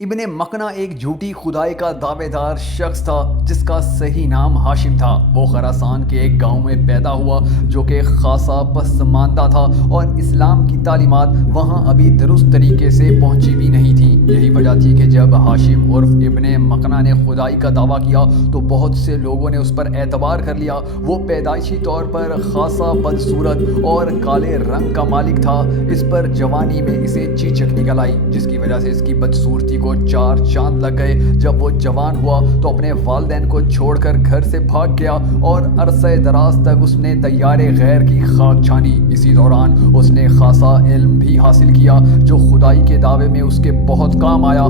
ابن مقنع ایک جھوٹی خدائی کا دعوے دار شخص تھا جس کا صحیح نام ہاشم تھا۔ وہ خراسان کے ایک گاؤں میں پیدا ہوا جو کہ خاصا پسماندہ تھا اور اسلام کی تعلیمات وہاں ابھی درست طریقے سے پہنچی بھی نہیں تھی۔ یہی وجہ تھی کہ جب ہاشم عرف ابن مقنع نے خدائی کا دعویٰ کیا تو بہت سے لوگوں نے اس پر اعتبار کر لیا۔ وہ پیدائشی طور پر خاصا بدصورت اور کالے رنگ کا مالک تھا۔ اس پر جوانی میں اسے چیچک نکل آئی جس کی وجہ سے اس کی بدصورتی کو چار چاند لگ گئے۔ جب وہ جوان ہوا تو اپنے والدین کو چھوڑ کر گھر سے بھاگ گیا اور عرصہ دراز تک اس نے دیار غیر کی خاک چھانی۔ اسی دوران اس نے خاصا علم بھی حاصل کیا جو خدائی کے دعوے میں اس کے بہت کام آیا۔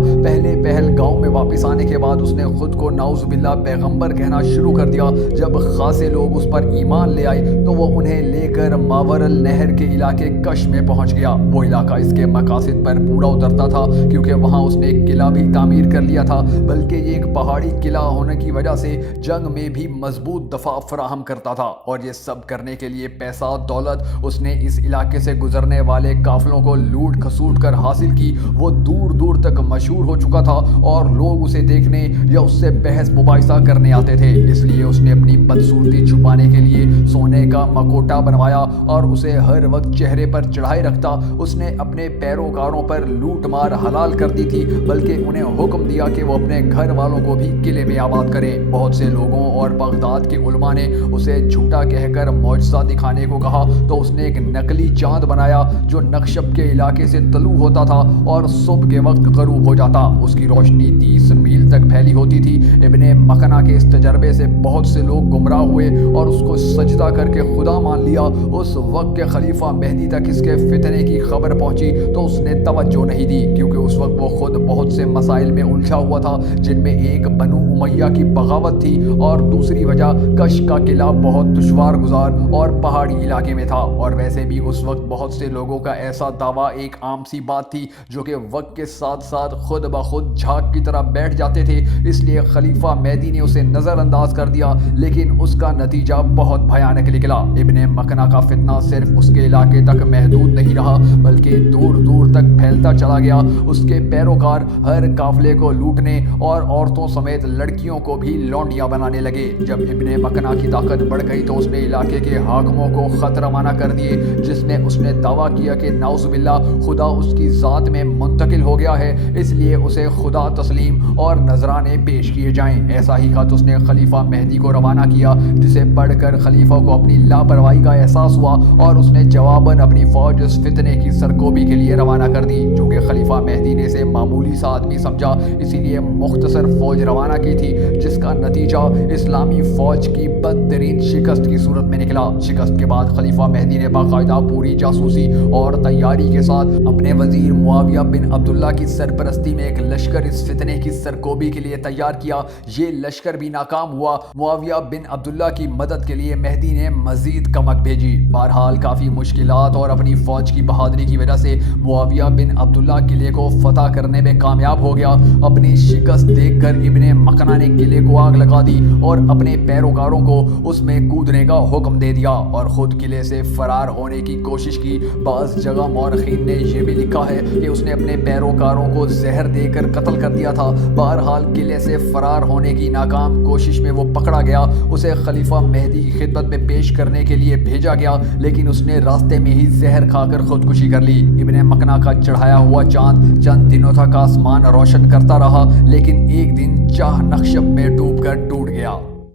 پہل گاؤں میں واپس آنے کے بعد اس نے خود کو نعوذ باللہ پیغمبر کہنا شروع کر دیا۔ جب خاصے لوگ اس پر ایمان لے آئے تو وہ انہیں لے کر ماور النہر کے علاقے کش میں پہنچ گیا۔ وہ علاقہ اس کے مقاصد پر پورا اترتا تھا کیونکہ وہاں اس نے ایک قلعہ بھی تعمیر کر لیا تھا، بلکہ یہ ایک پہاڑی قلعہ ہونے کی وجہ سے جنگ میں بھی مضبوط دفاع فراہم کرتا تھا۔ اور یہ سب کرنے کے لیے پیسہ دولت اس نے اس علاقے سے گزرنے والے قافلوں کو لوٹ کھسوٹ کر حاصل کی۔ وہ دور دور تک مشہور ہو چکا تھا اور لوگ اسے دیکھنے یا اس سے بحث مباحثہ کرنے آتے تھے۔ اس لیے اس نے اپنی بدصورتی چھپانے کے لیے سونے کا مکوٹا بنوایا اور اسے ہر وقت چہرے پر چڑھائے رکھتا۔ اس نے اپنے پیروکاروں پر لوٹ مار حلال کر دی تھی، بلکہ انہیں حکم دیا کہ وہ اپنے گھر والوں کو بھی قلعے میں آباد کریں۔ بہت سے لوگوں اور بغداد کے علماء نے اسے جھوٹا کہہ کر معجزہ دکھانے کو کہا تو اس نے ایک نقلی چاند بنایا جو نقشب کے علاقے سے طلوع ہوتا تھا اور صبح کے وقت غروب ہو جاتا۔ اس کی روشنی 30 میل تک پھیلی ہوتی تھی۔ ابن مقنع کے اس تجربے سے بہت سے لوگ گمراہ ہوئے اور اس کو سجدہ کر کے خدا مان لیا۔ اس وقت کے خلیفہ مہدی تک اس کے فتنے کی خبر پہنچی تو اس نے توجہ نہیں دی کیونکہ اس وقت وہ خود بہت سے مسائل میں الجھا ہوا تھا، جن میں ایک بنو امیہ کی بغاوت تھی اور دوسری وجہ کش کا قلعہ بہت دشوار گزار اور پہاڑی علاقے میں تھا۔ اور ویسے بھی اس وقت بہت سے لوگوں کا ایسا دعویٰ ایک عام سی بات تھی جو کہ وقت کے ساتھ ساتھ خود بخود جھاگ کی طرح بیٹھ جاتے تھے۔ اس لیے خلیفہ مہدی نے اسے نظر انداز کر دیا، لیکن اس کا نتیجہ بہت بھیانک نکلا۔ ابن مقنع کا فتنہ صرف اس کے علاقے تک محدود نہیں رہا بلکہ دور دور تک پھیلتا چلا گیا۔ اس کے پیروکار ہر قافلے کو لوٹنے اور عورتوں سمیت لڑکیوں کو بھی لونڈیاں بنانے لگے۔ جب ابن مقنع کی طاقت بڑھ گئی تو اس نے علاقے کے حاکموں کو خط روانہ کر دیے جس میں اس نے دعویٰ کیا کہ نعوذ باللہ خدا اس کی ذات میں منتقل ہو گیا ہے، اس لیے اسے خدا تسلیم اور نذرانے پیش کیے جائیں۔ ایسا ہی خط اس نے خلیفہ مہدی کو روانہ کیا جسے پڑھ کر خلیفہ کو اپنی لاپرواہی کا احساس ہوا اور اس نے جواباً اپنی فوج اس فتنے کی سرکوبی کے لیے روانہ کر دی۔ چونکہ خلیفہ مہدی نے اسے معمولی سا آدمی سمجھا اسی لیے مختصر فوج روانہ کی تھی جس کا نتیجہ اسلامی فوج کی بدترین شکست کی صورت میں نکلا۔ شکست کے بعد خلیفہ مہدی نے باقاعدہ پوری جاسوسی اور تیاری کے ساتھ اپنے وزیر معاویہ بن عبداللہ کی سرپرستی میں ایک لشکر اس فتنے کی سرکوبی کے لیے تیار کیا۔ یہ لشکر بھی ناکام ہوا۔ معاویہ بن عبداللہ کی مدد کے لیے مہدی نے مزید کمک بھیجی۔ بہرحال کافی مشکلات اور اپنی فوج کی بہادری کی وجہ سے معاویہ بن عبداللہ قلعے کو فتح کرنے میں کامیاب ہو گیا۔ اپنی شکست دیکھ کر ابن مقنع نے قلعے کو آگ لگا دی اور اپنے پیروکاروں کو اس میں کودنے کا حکم دے دیا اور خود قلعے سے فرار ہونے کی کوشش کی۔ بعض جگہ مورخین نے یہ بھی لکھا ہے کہ اس نے اپنے پیروکاروں کو زہر دے کر قتل کر دیا تھا۔ بہرحال قلعے سے فرار ہونے کی ناکام کوشش میں وہ پکڑا گیا۔ اسے خلیفہ مہدی کی خدمت میں پیش کرنے کے لیے بھیجا گیا لیکن اس نے راستے میں ہی زہر کھا کر خودکشی کر لی۔ ابن مقنع کا چڑھایا ہوا چاند چند دنوں تک آسمان روشن کرتا رہا لیکن ایک دن چاہ نقشب میں ڈوب کر